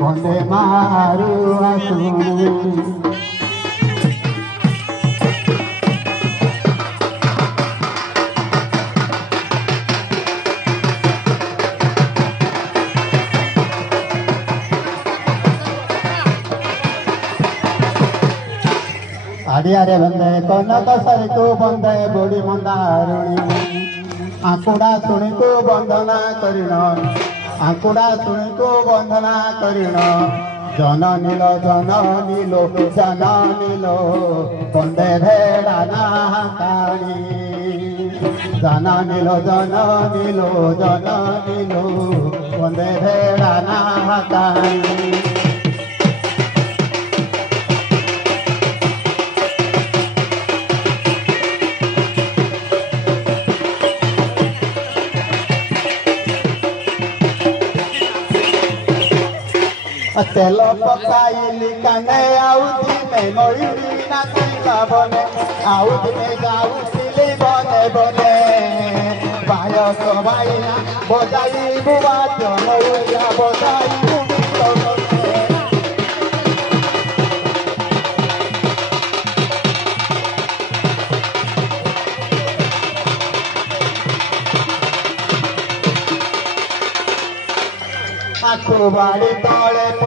বন্দে মারু আসুনি आड़ियारे बंदे कनक सरी को बंदे बुढ़ी मंदारुणी आकुड़ा शुणी को वंदना करिण आकुड़ा शुणी को वंदना करिण जननी लो बंदे भेड़ा नाकाणी जननी लो बंदे भेड़ा नाकाणी तेल पकाइली काने आउती में मयूरी नाचिला बने आउती में गाउतिली बने बने बायस बाइना बजाई बुआ जनौया बजाई आखो बाड़ी